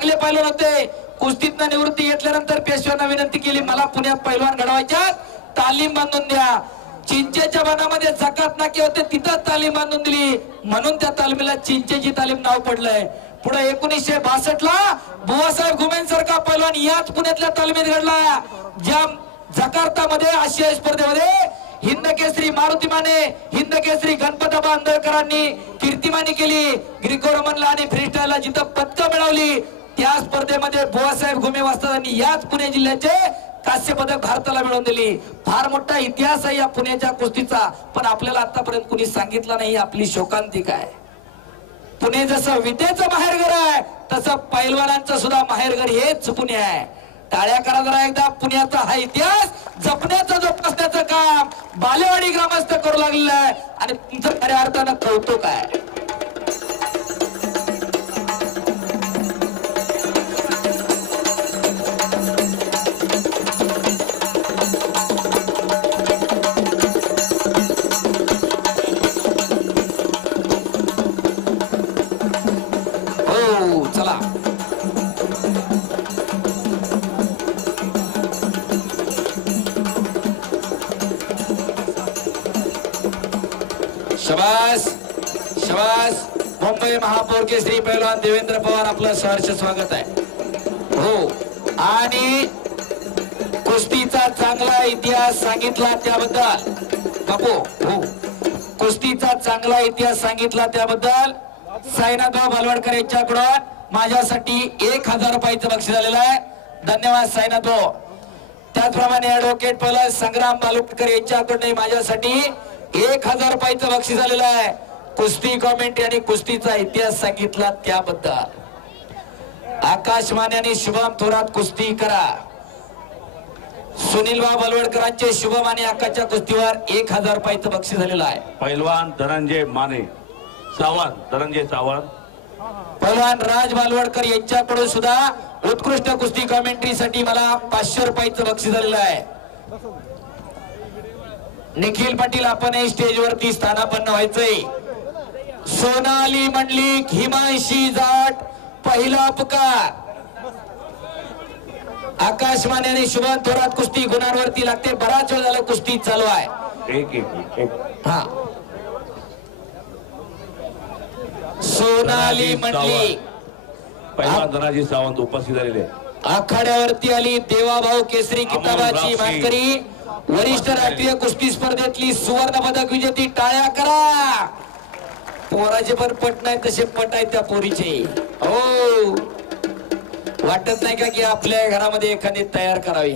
चांगले पैलवान होते. कुस्तीतनं निवृत्ती घेतल्यानंतर पेशव्यांना विनंती केली मला पुण्यात पैलवान घडवायच्या, तालीम बांधून द्या. चिंचेच्या बनामध्ये जकात नाके होते तिथं तालीम बांधून दिली म्हणून त्या तालमीला चिंचेची तालीम नाव पडलंय. पुढे 1962 ला बुवासाहेब घुमेंसारखा पैलवान याच पुण्यातल्या तालमीत घडला. ज्या जकार्तामध्ये आशियाई स्पर्धेमध्ये हिंद केसरी मारुती माने, हिंद केसरी गणपतबा आंदळकरांनी कीर्तिमानी केली. ग्रीको रोमनला आणि फ्रीस्टाईलला जिथं पदकं मिळवली त्या स्पर्धेमध्ये बुवासाहेब घुमे वास्तवांनी याच पुणे जिल्ह्याचे कांस्य पदक भारताला मिळवून दिली. फार मोठा इतिहास आहे या पुण्याच्या कुस्तीचा, पण आपल्याला आतापर्यंत कुणी सांगितलं नाही. आपली शोकांतिका आहे. पुणे जसं विद्येचं माहेरघर आहे तसं पैलवानांचं सुद्धा माहेरघर हेच पुणे आहे. टाळ्या करा जरा एकदा. पुण्याचा हा इतिहास जपण्याचं जोपासण्याचं काम बालेवाडी ग्रामस्थ करू लागलेलं आहे आणि तुमचं खऱ्या अर्थानं कौतुक आहे. शबास शबास. मुंबई महापौर केसरी पैलवान देवेंद्र पवार आपलं सहर्ष स्वागत आहे. हो आणि कुस्तीचा चांगला इतिहास सांगितला त्याबद्दल बापू, हो कुस्तीचा चांगला इतिहास सांगितला त्याबद्दल साईनाथराव बालवडकर यांच्याकडून माझ्यासाठी 1000 रुपयाचं बक्षीस झालेलं आहे. धन्यवाद साईनाथराव. त्याचप्रमाणे ऍडव्होकेट प्लस संग्राम बालवडकर यांच्याकडून माझ्यासाठी 1000 रुपयाचं बक्षीस झालेलं आहे. कुस्ती कॉमेंट्री आणि कुस्तीचा इतिहास सांगितला त्याबद्दल. आकाश माने आणि शुभम थोरात कुस्ती करा. सुनील बाबा बलवडकरांचे शुभम आणि आकाशच्या कुस्तीवर 1000 रुपयाचं बक्षीस झालेलं आहे. पैलवान धनंजय माने सावंत, धनंजय सावंत. पैलवान राज बालवडकर यांच्याकडून सुद्धा उत्कृष्ट कुस्ती कॉमेंट्री साठी मला 500 रुपयाचं बक्षीस झालेलं आहे. निखिल पाटील आपण स्टेजवरती स्थानापन्न व्हायचंय. सोनाली मंडलिक, हिमांशी जाट पहिला पुकार. आकाश माने आणि शुभम थोरात कुस्ती गुणांवरती लागते. बराच वेळ झाला कुस्ती चालू आहे. एक हा सोनाली मंडलिक, पैलवान धनाजी सावंत उपस्थित झालेले. आखाड्यावरती आली देवाभाऊ केसरी किताबाची मानकरी, वरिष्ठ राष्ट्रीय कुस्ती स्पर्धेतली सुवर्ण पदक विजेती. टाळ्या करा. पोराचे पण पट नाही तसे पट आहेत त्या पोरीचे. हो वाटत नाही का की आपल्या घरामध्ये एखादी तयार करावी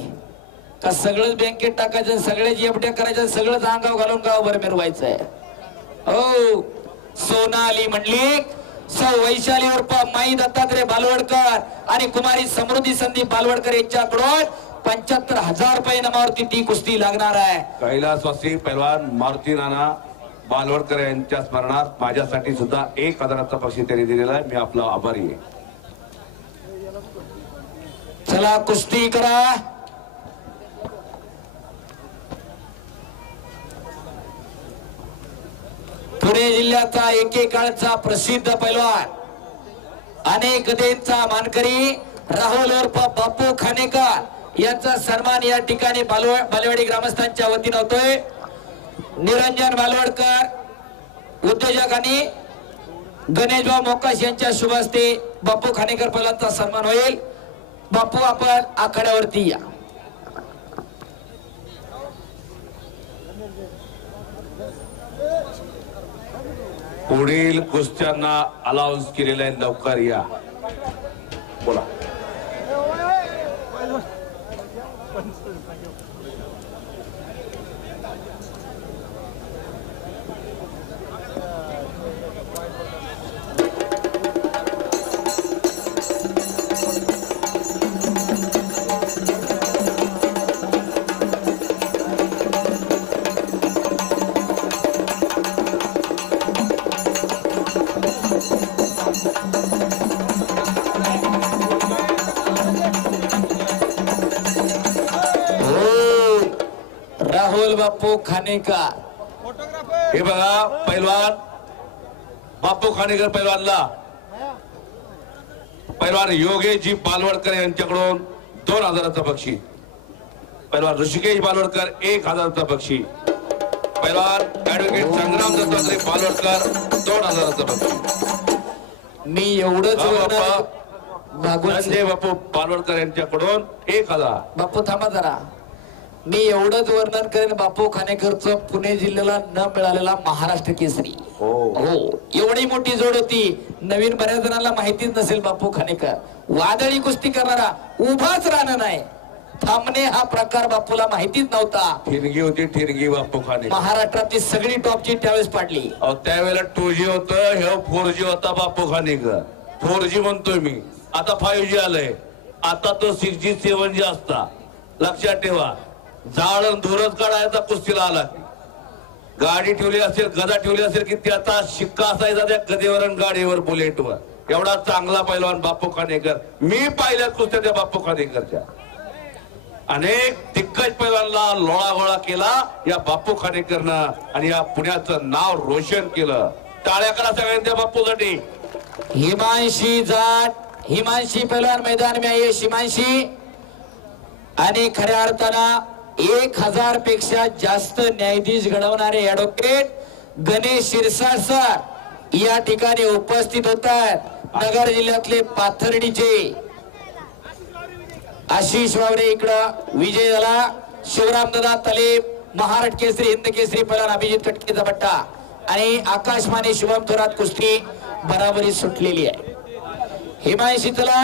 का? सगळंच बँकेत टाकायचं, सगळ्याच एफड्या करायचं, सगळंच अंगाव घालून गावभर मिरवायचंय. हो सोनाली मंडलिक, सौ वैशाली उर्फ माई दत्तात्रय बालवडकर आणि कुमारी समृद्धी संदीप बालवडकर यांच्याकडून 75,000 रुपये इनामावरती ती कुस्ती लागणार आहे. कैलासवासी पैलवान मारुती नाना बालवडकर यांच्या स्मरणार्थ माझ्यासाठी सुद्धा 1000चं बक्षीस त्यांनी दिलेलं आहे. मी आपला आभारी आहे. चला कुस्ती करा. पुणे जिल्ह्याचा एकेकाळचा प्रसिद्ध पैलवान, अनेक गदेंचा मानकरी राहुल उर्फ बापू खानेकर यांचा सन्मान या ठिकाणी बालेवाडी ग्रामस्थांच्या वतीने होतोय. निरंजन बालवडकर उद्योजक आणि गणेशभाऊ मोकाश यांच्या शुभ हस्ते बापू खानेकर पैलवानचा सन्मान होईल. बापू आपण आखाड्यावरती या. पुढील कुस्त्यांना अलाउन्स केलेलं आहे, लवकर या. बोला. राहुल बापू खानेकर, हे बघा पैलवान बापू खानेकर पैलवानला पैलवान योगेशजी बालवडकर यांच्याकडून 2000चं बक्षीस. पैलवान ऋषिकेश बालवडकर 1000चं बक्षीस. पैलवान ऍडव्होकेट संग्राम दत्तात्रय बालवडकर 2000चं बक्षीस. मी एवढंच संजय बापू बालवडकर यांच्याकडून 1000. बापू थांबा जरा. मी एवढंच वर्णन करेन बापू खानेकरचं पुणे जिल्ह्याला न मिळालेला महाराष्ट्र केसरी. हो एवढी मोठी जोड होती. नवीन बऱ्याच जणांना माहितीच नसेल बापू खानेकर वादळी कुस्ती करणारा, उभाच राहणं नाही, थांबणे हा प्रकार बापूला माहितीच नव्हता. ठिणगी होती, ठिणगी बापू खाने. महाराष्ट्रातली सगळी टॉपची त्यावेळेस पाडली. त्यावेळेला 2G होतं, हे 4G होता बापू खानेकर. 4G म्हणतोय मी, आता 5G आलंय. आता तो 6G 7G असता. लक्षात ठेवा, जाळ धुरच काढायचा कुस्तीला आला. गाडी ठेवली असेल, गदा ठेवली असेल की त्याचा शिक्का असायचा त्या गदेवर आणि गाडीवर, बुलेटवर. एवढा चांगला पैलवान बापू खानेकर. मी पाहिल्यात कुस्त्या त्या बापू खानेकरच्या. अनेक दिग्गज पैलवानला लोळागोळा केला या बापू खानेकरनं आणि या पुण्याचं नाव रोशन केलं. टाळ्या करा सगळ्यांच्या बापूसाठी. हिमांशी जाट, हिमांशी पैलवान मैदान में आइए. हिमांशी आणि खऱ्या अर्थानं 1000 पेक्षा जास्त न्यायाधीश घडवणारे ऍडव्होकेट गणेश शिरसाट सर या ठिकाणी उपस्थित होतात. नगर जिल्ह्यातले पाथर्डीचे आशिष वावरे इकडं विजय झाला. शिवरामदादा तलेब महाराष्ट्र केसरी, हिंद केसरी पैलवान अभिजित कटकेचा पट्टा आणि आकाशमाने शुभम थोरात कुस्ती बराबरी सुटलेली आहे. हिमांशी चला